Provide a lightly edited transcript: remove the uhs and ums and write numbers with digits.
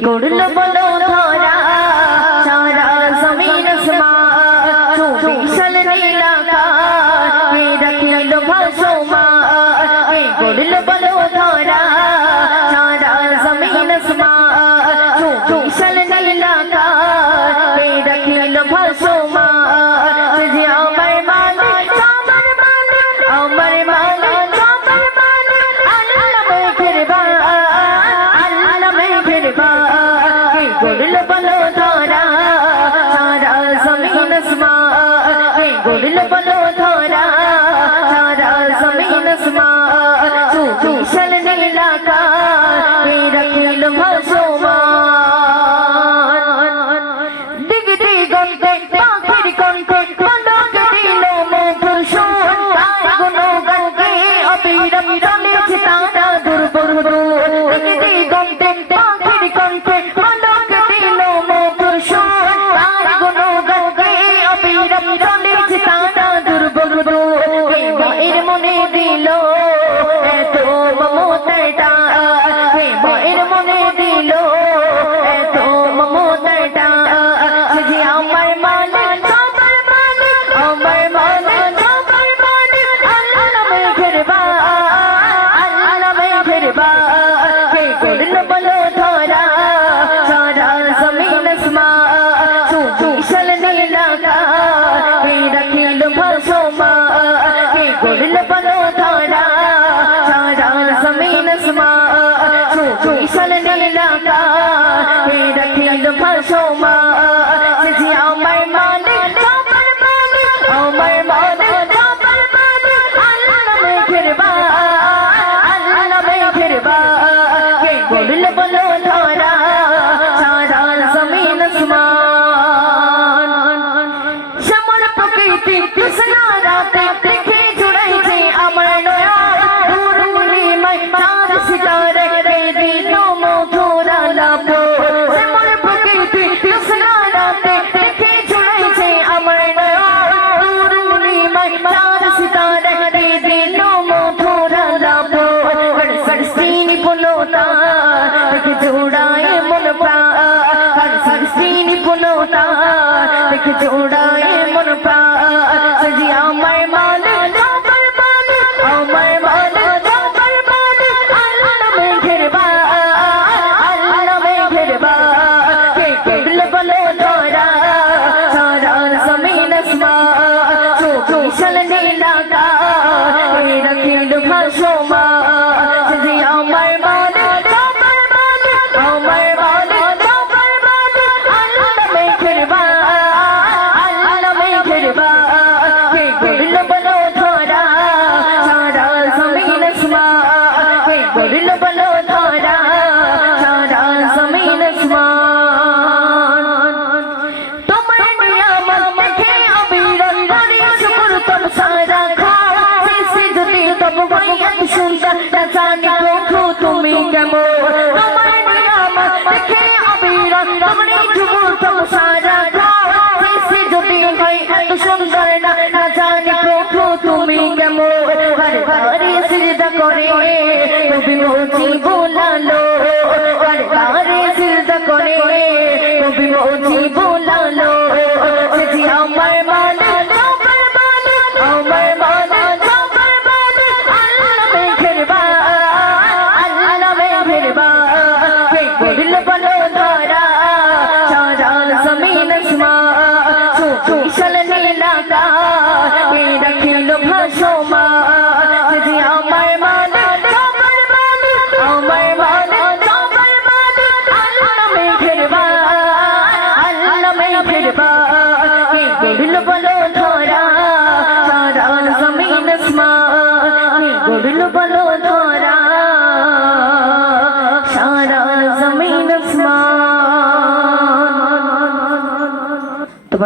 করলো বলো ধরা সারা জমিন আসমান বিশাল নীলাকাশ রাখিল ভাসমান করলো বলো ধরা সারা জমিন আসমান বিশাল নীলাকাশ রাখিল ভাসমান যে আমার মালিক আমার মালিক আমার মালিক আমার মালিক আল্লাহ মেহেরবান আল্লাহ মেহেরবান করলো বলো ধরা সারা জমিন আসমান করলো বলো ধরা সারা জমিন আসমান বিশাল নীলাকাশ রাখিল ভাসমান দিগ দিগন্তে পাখির কণ্ঠে পলক দিল মধুর সুর তার গুণগানকে অবিরাম চলেছে তারা দুর্বল দিগ দিগন্তে পাখির কণ্ঠে পলক দিল মধুর সুর তার গুণগানকে অবিরাম চলেছে তারা দুর্বল মায়ের মনে দিল এত মমতার টান মায়ের মনে দিল এত মমতার টান যে আমার মালিক আমার মালিক আমার মালিক আমার মালিক আল্লাহ মেহেরবান আল্লাহ মেহেরবান করলো বলো ধরা সারা জমিন আসমান বিশাল নীলাকাশ রাখিল ভাসমান করলো বলো ধরা সারা জমিন আসমান বিশাল নীলাকাশ রাখিল ভাসমান যে আমার মালিক আমার মালিক আমার মালিক আমার মালিক আল্লাহ মেহেরবান আল্লাহ মেহেরবান করলো বলো ধরা সারা জমিন আসমান শ্যামল প্রকৃতি কৃষ্ণা রাতে দেখে জুড়াইছে আমার নয়ন দূর নীলিমায় চাঁদ সিতারে দিল মধুর আলাপ শ্যামল প্রকৃতি কৃষ্ণা রাতে দেখে জুড়াইছে আমার নয়ন দূর নীলিমায় চাঁদ সিতারে দিল মধুর আলাপ সরসিনী পুলতা দেখে জোড়ায় মন প্রাণ সরসিনী পুলতা দেখে জোড়ায় মন প্রাণ যে আমার মালিক আমার মালিক আমার মালিক আমার মালিক আল্লাহ মেহেরবান আল্লাহ মেহেরবান করলো বলো ধরা সারা জমিন আসমান বিশাল নীলাকাশ রাখিল ভাসমান যে আমার মালিক আমার মালিক আমার মালিক আমার মালিক আল্লাহ মেহেরবান আল্লাহ মেহেরবান করলো বলো ধরা সারা জমিন আসমান করলো বলো ধরা সারা জমিন আসমান তোমার নিয়ামত দেখে অবিরত করি শুকর তোর সারা খাওয়া সৃষ্টি যদি তব হয় এত সুন্দর না জানি প্রভু তুমি কেমন তোমার নিয়ামত দেখে অবিরত করি শুকর তোর সারা খাওয়া সৃষ্টি যদি হয় এত সুন্দর না জানি প্রভু তুমি কেমন হর বারে সিজদা করে কবি মোচি বোলালো হর বারে সিজদা করে কবি মোচি বোলালো যে আমার মালিক আমার মালিক আমার মালিক আমার মালিক আল্লাহ মেহেরবান আল্লাহ মেহেরবান করলো বলো ধরা সারা জমিন আসমান বিশাল নীলাকাশ রাখিল ভাসমান যে আমার মালিক আমার মালিক আমার মালিক আমার মালিক আল্লাহ মেহেরবান আল্লাহ মেহেরবান করলো বলো ধরা সারা জমিন আসমান করলো বলো ধরা সারা জমিন আসমান। তো